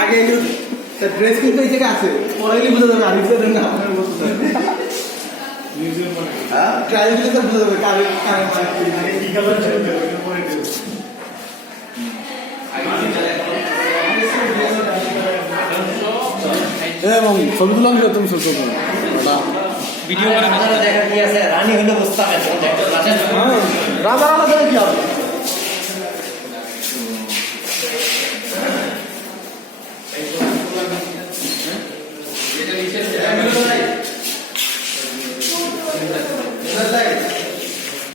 আগে ড্রেস কিন্তু এই জায়গায় আছে। পরে গেলে বুঝা যাবে আরিফের না আপনার বলতে হ্যাঁ ট্রায়াল দিলে তো বুঝা যাবে কারে কারে মানে কি কালার এবং ছবি তুলাম তুমি ছোট ভিডিও করে আপনারা দেখা কি আছে? রানী হইল বুঝতে হবে রাজা রাজা কি হবে? এটা নিচে